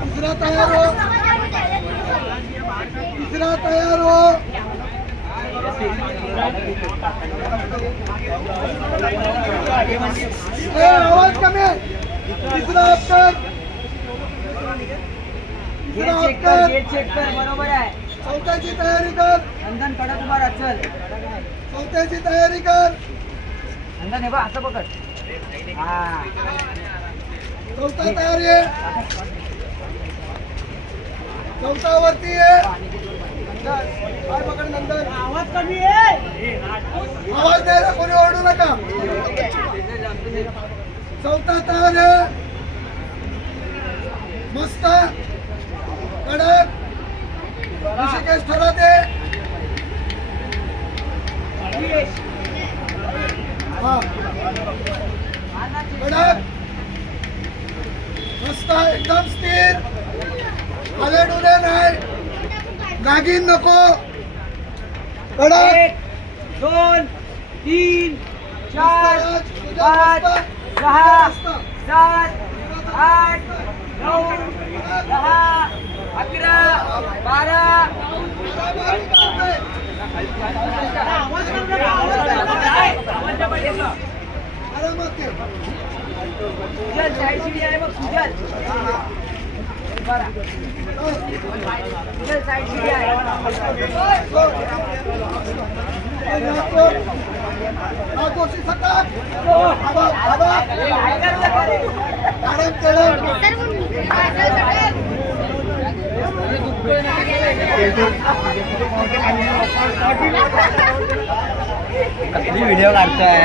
तिसरा तयार हो, तिसरा तयार हो. आवाज कमी. तिसरा अक्षर, बरोबर आहे. चौथ्याची तयारी कर. नंदन कडक उभा राहा. चल चौथ्याची तयारी कर. नंदन हे बघ असं पकड. हा चौथा तयारी आहे. चौथा वरती आहे. काय पकड नंतर. आवाज कमी आहे. आवाज द्यायला कोणी ओरडू नका. चौथा तयार आहे. मस्त कडक ऋषिकेश ठराते. हा कडक मस्त एकदम स्थिर. आले डुले नाही. नागिन नको. कडक 1 2 3 4 5 6 7 8 9 10 11 12. आरामात घे. सुजल साईड शिडी आहे बघ. सुजल सुजल साईड शिडी आहे. गोष्टी सकाळ व्हिडिओ काढतोय.